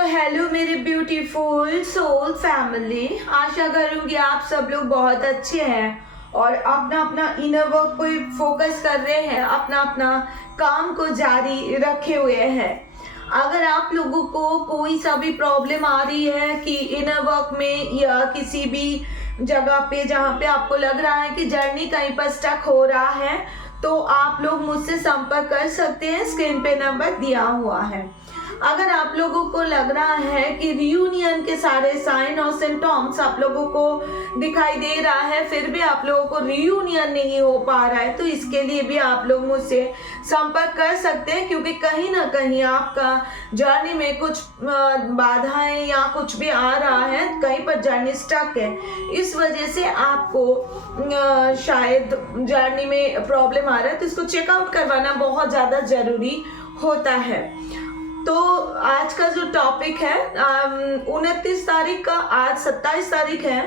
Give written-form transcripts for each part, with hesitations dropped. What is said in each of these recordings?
तो हेलो मेरे beautiful soul family, आशा करूंगी आप सब लोग बहुत अच्छे हैं और अपना अपना इनर वर्क पे फोकस कर रहे हैं, अपना अपना काम को जारी रखे हुए हैं। अगर आप लोगों को कोई सा भी प्रॉब्लम आ रही है कि इनर वर्क में या किसी भी जगह पे जहाँ पे आपको लग रहा है कि जर्नी कहीं पर स्टक हो रहा है, तो आप लोग मुझसे संपर्क कर सकते हैं। स्क्रीन पे नंबर दिया हुआ है। अगर आप लोगों को लग रहा है कि रियूनियन के सारे साइन और सिम्टम्स आप लोगों को दिखाई दे रहा है, फिर भी आप लोगों को रियूनियन नहीं हो पा रहा है, तो इसके लिए भी आप लोग मुझसे संपर्क कर सकते हैं, क्योंकि कहीं ना कहीं आपका जर्नी में कुछ बाधाएं या कुछ भी आ रहा है, कहीं पर जर्नी स्टक है। इस वजह से आपको शायद जर्नी में प्रॉब्लम आ रहा है, तो इसको चेकआउट करवाना बहुत ज़्यादा ज़रूरी होता है। तो आज का जो टॉपिक है 29 तारीख का, आज 27 तारीख है,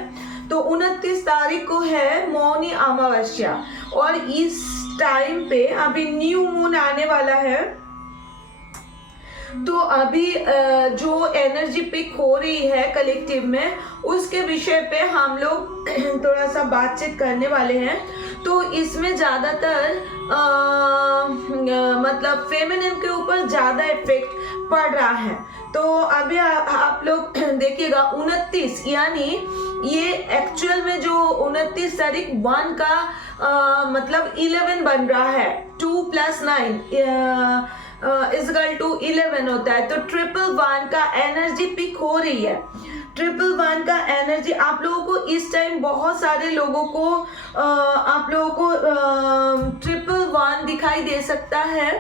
तो 29 तारीख को है मौनी अमावस्या और इस टाइम पे अभी न्यू मून आने वाला है। तो अभी जो एनर्जी पिक हो रही है कलेक्टिव में, उसके विषय पे हम लोग थोड़ा सा बातचीत करने वाले हैं। तो इसमें ज़्यादातर मतलब फेमिनिन के ऊपर ज़्यादा इफेक्ट पड़ रहा है। तो अभी आप लोग देखिएगा 29, यानी ये एक्चुअल में जो 29 तारीख 1 का मतलब 11 बन रहा है। 2 + 9 = 11 होता है। तो 111 का एनर्जी पिक हो रही है। 111 का एनर्जी आप लोगों को इस टाइम, बहुत सारे लोगों को आप लोगों को 111 दिखाई दे सकता है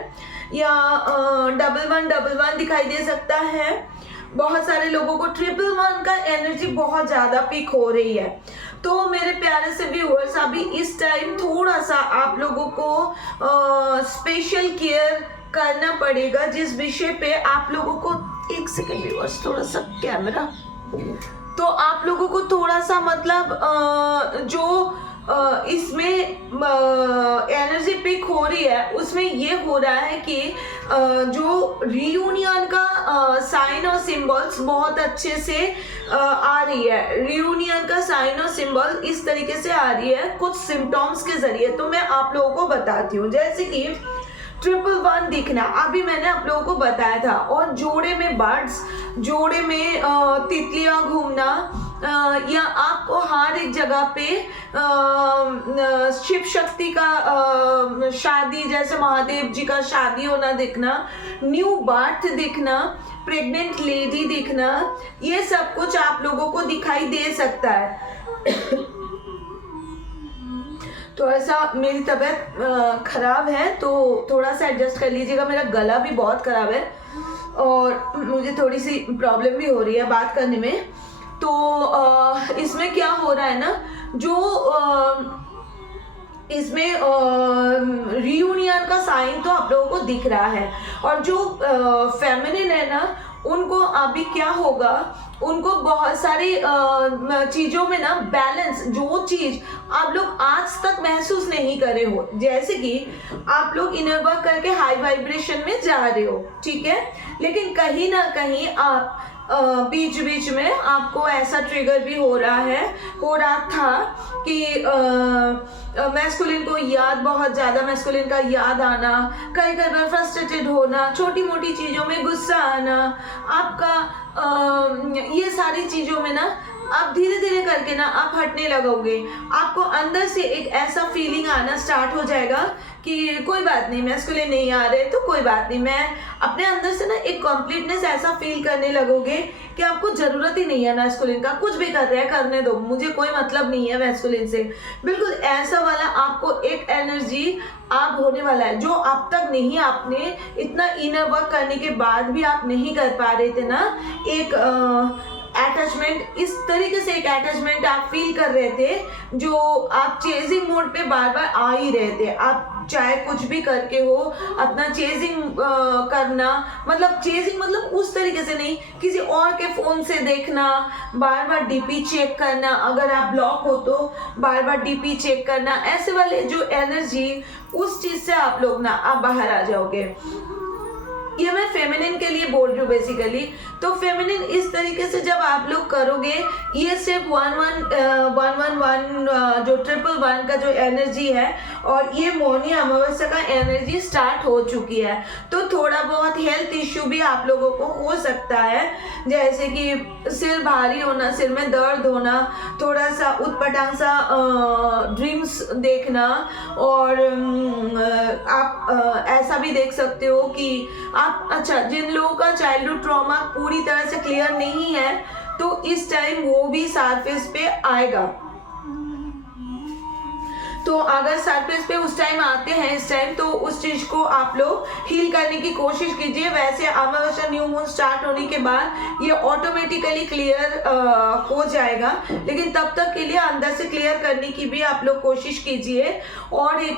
या 1111 दिखाई दे सकता है। बहुत सारे लोगों को 111 का एनर्जी बहुत ज़्यादा पिक हो रही है। तो मेरे प्यारे से व्यूअर्स, अभी इस टाइम थोड़ा सा आप लोगों को स्पेशल केयर करना पड़ेगा, जिस विषय पे आप लोगों को, एक सेकंड व्यूअर्स, थोड़ा सा कैमरा, तो आप लोगों को थोड़ा सा मतलब जो इसमें एनर्जी पिक हो रही है, उसमें ये हो रहा है कि जो रियूनियन का साइन और सिंबल्स बहुत अच्छे से आ रही है। रियूनियन का साइन और सिंबल इस तरीके से आ रही है कुछ सिम्टम्स के जरिए। तो मैं आप लोगों को बताती हूँ, जैसे कि 111 दिखना, अभी मैंने आप लोगों को बताया था, और जोड़े में बर्ड्स, जोड़े में तितलियां घूमना, या आपको हर एक जगह पे शिव शक्ति का शादी, जैसे महादेव जी का शादी होना दिखना, न्यू बर्थ दिखना, प्रेग्नेंट लेडी दिखना, ये सब कुछ आप लोगों को दिखाई दे सकता है। थोड़ा सा मेरी तबीयत खराब है, तो थोड़ा सा एडजस्ट कर लीजिएगा। मेरा गला भी बहुत खराब है और मुझे थोड़ी सी प्रॉब्लम भी हो रही है बात करने में। तो इसमें क्या हो रहा है ना, जो इसमें रियूनियन का साइन तो आप लोगों को दिख रहा है, और जो फेमिनिन है ना, उनको अभी क्या होगा, उनको बहुत सारी चीज़ों में ना बैलेंस, जो चीज़ आप लोग आज तक महसूस नहीं करे हो, जैसे कि आप लोग इनर वर्क करके हाई वाइब्रेशन में जा रहे हो, ठीक है, लेकिन कहीं ना कहीं आप बीच बीच में आपको ऐसा ट्रिगर भी हो रहा था कि मैस्कुलिन को याद, बहुत ज़्यादा मैस्कुलिन का याद आना, कई बार फ्रस्ट्रेटेड होना, छोटी मोटी चीज़ों में गुस्सा आना, आपका ये सारी चीज़ों में ना आप धीरे धीरे करके ना आप हटने लगोगे। आपको अंदर से एक ऐसा फीलिंग आना स्टार्ट हो जाएगा कि कोई बात नहीं, मैस्कुलिन नहीं आ रहे तो कोई बात नहीं, मैं अपने अंदर से ना एक कंप्लीटनेस ऐसा फील करने लगोगे कि आपको ज़रूरत ही नहीं है मैस्कुलिन का, कुछ भी कर रहे हैं करने दो, मुझे कोई मतलब नहीं है मैस्कुलिन से। बिल्कुल ऐसा वाला आपको एक एनर्जी आप होने वाला है, जो अब तक नहीं, आपने इतना इनर वर्क करने के बाद भी आप नहीं कर पा रहे थे ना, एक अटैचमेंट, इस तरीके से एक अटैचमेंट आप फील कर रहे थे, जो आप चेजिंग मोड पे बार बार आ ही रहे थे। आप चाहे कुछ भी करके हो, अपना चेजिंग करना, मतलब चेजिंग मतलब उस तरीके से नहीं, किसी और के फोन से देखना, बार बार डीपी चेक करना, अगर आप ब्लॉक हो तो बार बार डीपी चेक करना, ऐसे वाले जो एनर्जी, उस चीज से आप लोग ना आप बाहर आ जाओगे। ये मैं फेमिनिन के लिए बोल रही हूँ बेसिकली। तो फेमिनिन इस तरीके से जब आप लोग करोगे, ये सिर्फ 111 जो 111 का जो एनर्जी है, और ये मौनी अमावस्या का एनर्जी स्टार्ट हो चुकी है। तो थोड़ा बहुत हेल्थ इश्यू भी आप लोगों को हो सकता है, जैसे कि सिर भारी होना, सिर में दर्द होना, थोड़ा सा उटपटांग सा ड्रीम्स देखना, और आप ऐसा भी देख सकते हो कि आप, अच्छा, जिन लोगों का चाइल्डहुड ट्रॉमा पूरी तरह से क्लियर नहीं है, तो इस टाइम वो भी सरफेस पे आएगा। तो अगर सरफेस पे उस टाइम आते हैं इस टाइम, तो उस चीज को आप लोग हील करने की कोशिश कीजिए। वैसे अमावस्या न्यू मून स्टार्ट होने के बाद ये ऑटोमेटिकली क्लियर हो जाएगा, लेकिन तब तक के लिए अंदर से क्लियर करने की भी आप लोग कोशिश कीजिए। और एक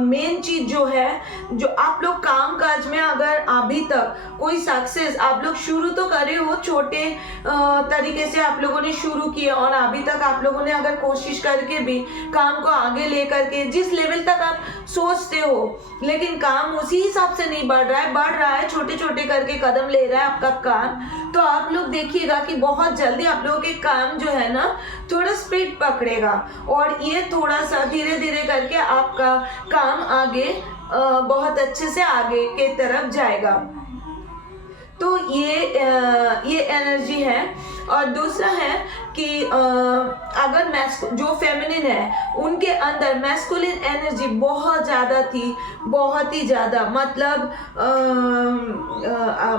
मेन चीज जो है, जो आप लोग काम काज में अगर अभी तक कोई सक्सेस आप लोग शुरू तो करे हो, छोटे तरीके से आप लोगों ने शुरू किया, और अभी तक आप लोगों ने अगर कोशिश करके भी काम को आगे लेकर के जिस लेवल तक आप सोचते हो, लेकिन काम उसी हिसाब से नहीं बढ़ रहा है, छोटे छोटे करके कदम ले रहा है आपका काम, तो आप लोग देखिएगा कि बहुत जल्दी आप लोगों के काम जो है ना थोड़ा स्पीड पकड़ेगा, और ये थोड़ा सा धीरे धीरे करके आपका काम आगे बहुत अच्छे से आगे के तरफ जाएगा। तो ये एनर्जी है। और दूसरा है कि अगर जो फेमिनिन है उनके अंदर मैस्कुलिन एनर्जी बहुत ज़्यादा थी, बहुत ही ज़्यादा, मतलब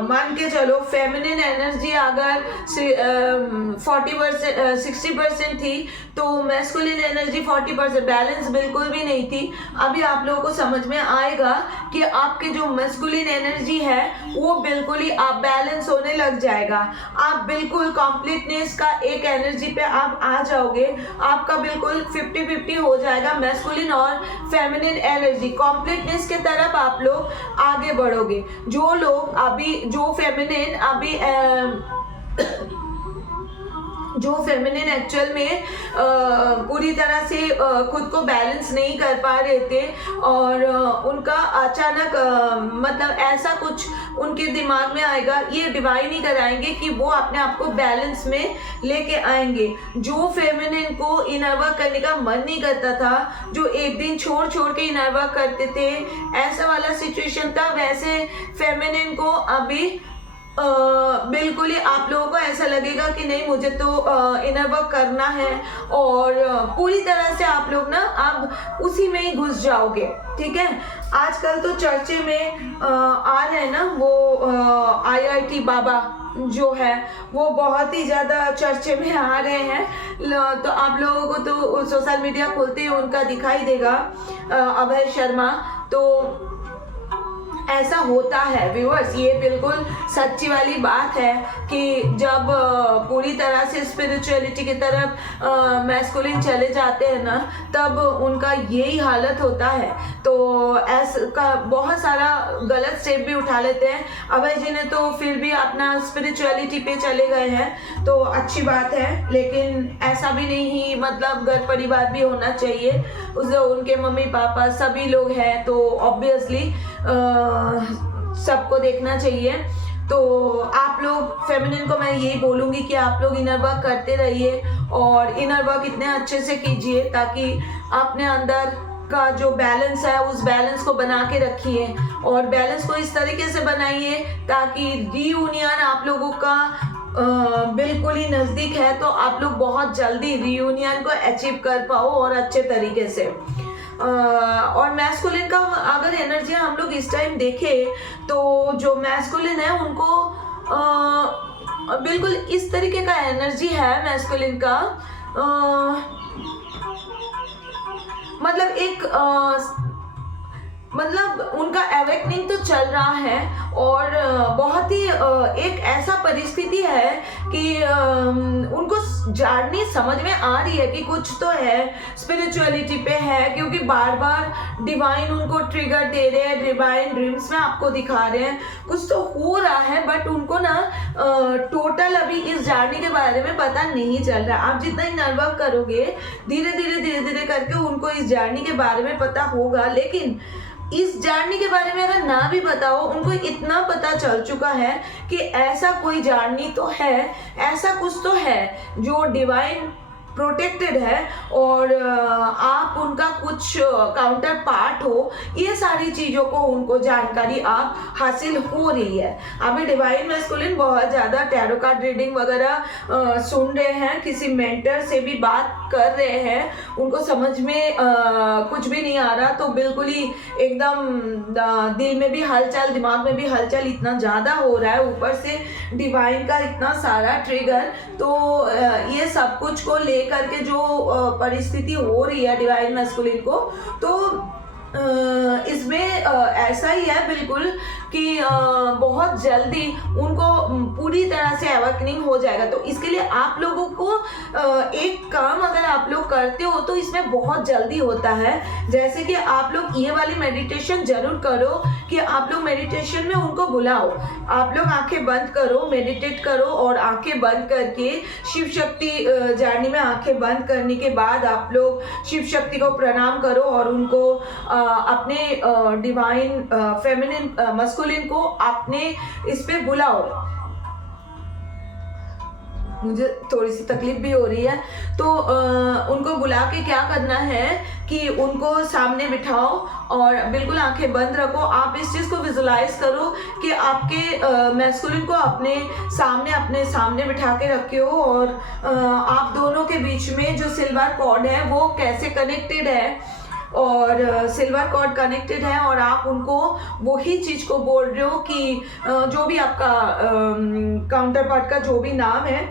मान के चलो फेमिनिन एनर्जी अगर 40% 60% थी, तो मैस्कुलिन एनर्जी 40%, बैलेंस बिल्कुल भी नहीं थी। अभी आप लोगों को समझ में आएगा कि आपके जो मैस्कुलिन एनर्जी है वो बिल्कुल ही आप बैलेंस होने लग जाएगा, आप बिल्कुल कंप्लीटनेस का एक एनर्जी पे आप आ जाओगे, आपका बिल्कुल 50-50 हो जाएगा मैस्कुलिन और फेमिनिन एनर्जी, कंप्लीटनेस के तरफ आप लोग आगे बढ़ोगे। जो लोग अभी जो फेमिनिन एक्चुअल में पूरी तरह से खुद को बैलेंस नहीं कर पा रहे थे, और उनका अचानक मतलब ऐसा कुछ उनके दिमाग में आएगा, ये डिवाइन ही कराएंगे कि वो अपने आप को बैलेंस में लेके आएंगे। जो फेमिनिन को इनर वर्क करने का मन नहीं करता था, जो एक दिन छोड़ के इनर वर्क करते थे, ऐसा वाला सिचुएशन था, वैसे फेमिनिन को अभी बिल्कुल ही आप लोगों को ऐसा लगेगा कि नहीं, मुझे तो इनर वर्क करना है, और पूरी तरह से आप लोग ना अब उसी में ही घुस जाओगे। ठीक है, आजकल तो चर्चे में आ रहे हैं ना वो IIT बाबा जो है, वो बहुत ही ज़्यादा चर्चे में आ रहे हैं। तो आप लोगों को तो सोशल मीडिया खोलते ही उनका दिखाई देगा, अभय शर्मा। तो ऐसा होता है व्यूअर्स, ये बिल्कुल सच्ची वाली बात है कि जब पूरी तरह से स्पिरिचुअलिटी की तरफ मैस्कुलिन चले जाते हैं ना, तब उनका यही हालत होता है। तो ऐसा बहुत सारा गलत स्टेप भी उठा लेते हैं। अभय जी ने तो फिर भी अपना स्पिरिचुअलिटी पे चले गए हैं, तो अच्छी बात है, लेकिन ऐसा भी नहीं, मतलब घर परिवार भी होना चाहिए, उनके मम्मी पापा सभी लोग हैं, तो ऑब्वियसली सबको देखना चाहिए। तो आप लोग फेमिनिन को मैं यही बोलूँगी कि आप लोग इनर वर्क करते रहिए, और इनर वर्क इतने अच्छे से कीजिए ताकि अपने अंदर का जो बैलेंस है उस बैलेंस को बना के रखिए, और बैलेंस को इस तरीके से बनाइए ताकि रीयूनियन आप लोगों का बिल्कुल ही नज़दीक है, तो आप लोग बहुत जल्दी रीयूनियन को अचीव कर पाओ और अच्छे तरीके से। और मैस्कुलिन का अगर एनर्जी हम लोग इस टाइम देखें, तो जो मैस्कुलिन है उनको बिल्कुल इस तरीके का एनर्जी है मैस्कुलिन का, मतलब एक मतलब उनका अवेकनिंग तो चल रहा है, और बहुत ही एक ऐसा परिस्थिति है कि उनको जाननी समझ में आ रही है कि कुछ तो है, स्पिरिचुअलिटी पे है, क्योंकि बार बार डिवाइन उनको ट्रिगर दे रहे हैं, डिवाइन ड्रीम्स में आपको दिखा रहे हैं, कुछ तो हो रहा है, बट उनको ना टोटल अभी इस जर्नी के बारे में पता नहीं चल रहा। आप जितना ही इनर वर्क करोगे, धीरे धीरे करके उनको इस जर्नी के बारे में पता होगा, लेकिन इस जर्नी के बारे में अगर ना भी पता हो, उनको इतना इतना पता चल चुका है कि ऐसा कोई जर्नी तो है, ऐसा कुछ तो है जो डिवाइन प्रोटेक्टेड है और आप उनका कुछ काउंटर पार्ट हो, ये सारी चीज़ों को उनको जानकारी आप हासिल हो रही है। अभी डिवाइन मैस्कुलिन बहुत ज़्यादा टैरो कार्ड रीडिंग वगैरह सुन रहे हैं, किसी मेंटर से भी बात कर रहे हैं, उनको समझ में कुछ भी नहीं आ रहा तो बिल्कुल ही एकदम दिल में भी हलचल, दिमाग में भी हलचल इतना ज़्यादा हो रहा है, ऊपर से डिवाइन का इतना सारा ट्रिगर, तो ये सब कुछ को ले करके जो परिस्थिति हो रही है डिवाइन मैस्कुलिन को, तो इसमें ऐसा ही है बिल्कुल कि बहुत जल्दी उनको पूरी तरह से अवेकनिंग हो जाएगा। तो इसके लिए आप लोगों को एक काम अगर आप लोग करते हो तो इसमें बहुत जल्दी होता है। जैसे कि आप लोग ये वाली मेडिटेशन जरूर करो कि आप लोग मेडिटेशन में उनको बुलाओ, आप लोग आंखें बंद करो, मेडिटेट करो और आंखें बंद करके शिव शक्ति जर्नी में आंखें बंद करने के बाद आप लोग शिव शक्ति को प्रणाम करो और उनको अपने डिवाइन फेमिनिन मस्कुलिन को अपने इस पे बुलाओ। मुझे थोड़ी सी तकलीफ भी हो रही है, तो उनको बुला के क्या करना है कि उनको सामने बिठाओ और बिल्कुल आंखें बंद रखो। आप इस चीज़ को विजुलाइज करो कि आपके मैस्कुलिन को अपने सामने बिठा के रखे हो और आप दोनों के बीच में जो सिल्वर कॉर्ड है वो कैसे कनेक्टेड है और सिल्वर कॉर्ड कनेक्टेड है और आप उनको वही चीज़ को बोल रहे हो कि जो भी आपका काउंटर पार्ट का जो भी नाम है,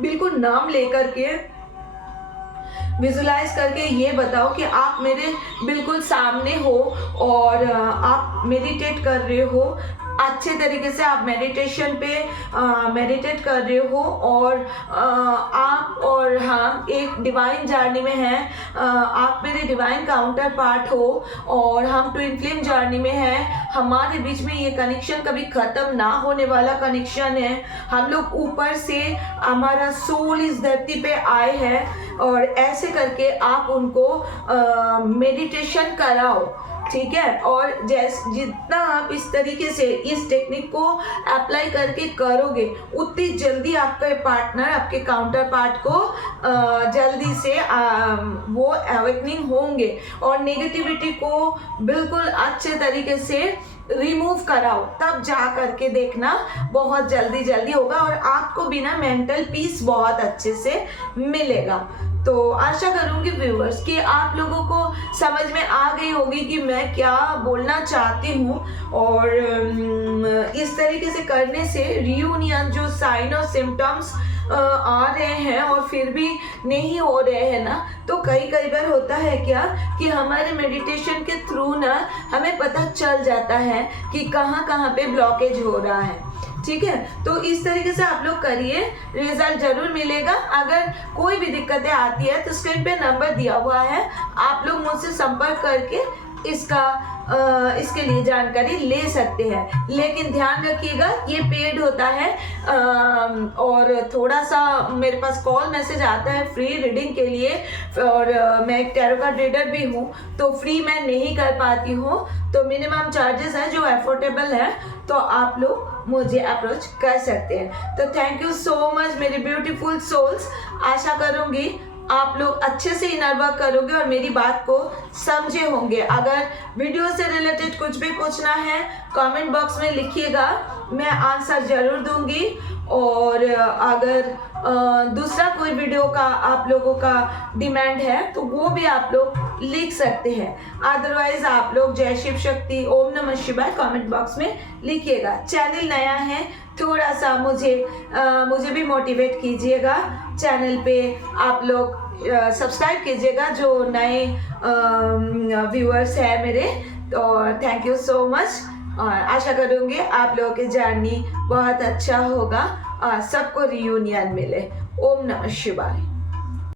बिल्कुल नाम लेकर के विजुलाइज करके ये बताओ कि आप मेरे बिल्कुल सामने हो और आप मेडिटेट कर रहे हो, अच्छे तरीके से आप मेडिटेशन पे मेडिटेट कर रहे हो और आप और हम एक डिवाइन जर्नी में हैं। आप मेरे डिवाइन काउंटर पार्ट हो और हम ट्विन फ्लेम जर्नी में हैं। हमारे बीच में ये कनेक्शन कभी ख़त्म ना होने वाला कनेक्शन है। हम लोग ऊपर से हमारा सोल इस धरती पे आए हैं और ऐसे करके आप उनको मेडिटेशन कराओ, ठीक है। और जितना आप इस तरीके से इस टेक्निक को अप्लाई करके करोगे उतनी जल्दी आपके पार्टनर, आपके काउंटर पार्ट को जल्दी से वो अवेकनिंग होंगे और नेगेटिविटी को बिल्कुल अच्छे तरीके से रिमूव कराओ, तब जा करके देखना बहुत जल्दी होगा और आपको बिना मेंटल पीस बहुत अच्छे से मिलेगा। तो आशा करूंगी व्यूअर्स कि आप लोगों को समझ में आ गई होगी कि मैं क्या बोलना चाहती हूँ और इस तरीके से करने से रियूनियन जो साइन और सिम्टम्स आ रहे हैं और फिर भी नहीं हो रहे हैं ना, तो कई बार होता है क्या कि हमारे मेडिटेशन के थ्रू ना हमें पता चल जाता है कि कहाँ पे ब्लॉकेज हो रहा है, ठीक है। तो इस तरीके से आप लोग करिए, रिजल्ट जरूर मिलेगा। अगर कोई भी दिक्कतें आती है तो स्क्रीन पे नंबर दिया हुआ है, आप लोग मुझसे संपर्क करके इसके लिए जानकारी ले सकते हैं। लेकिन ध्यान रखिएगा ये पेड होता है और थोड़ा सा मेरे पास कॉल मैसेज आता है फ्री रीडिंग के लिए और मैं एक टैरो कार्ड रीडर भी हूँ, तो फ्री मैं नहीं कर पाती हूँ, तो मिनिमम चार्जेस है जो अफोर्डेबल है, तो आप लोग मुझे अप्रोच कर सकते हैं। तो थैंक यू सो मच मेरे ब्यूटीफुल सोल्स। आशा करूँगी आप लोग अच्छे से इनर वर्क करोगे और मेरी बात को समझे होंगे। अगर वीडियो से रिलेटेड कुछ भी पूछना है कमेंट बॉक्स में लिखिएगा, मैं आंसर जरूर दूंगी। और अगर दूसरा कोई वीडियो का आप लोगों का डिमांड है तो वो भी आप लोग लिख सकते हैं। अदरवाइज आप लोग जय शिव शक्ति, ओम नमः शिवाय कमेंट बॉक्स में लिखिएगा। चैनल नया है, थोड़ा सा मुझे भी मोटिवेट कीजिएगा। चैनल पे आप लोग सब्सक्राइब कीजिएगा जो नए व्यूअर्स हैं मेरे। तो थैंक यू सो मच और आशा करूँगी आप लोगों की जर्नी बहुत अच्छा होगा और सबको रियूनियन मिले। ओम नमः शिवाय।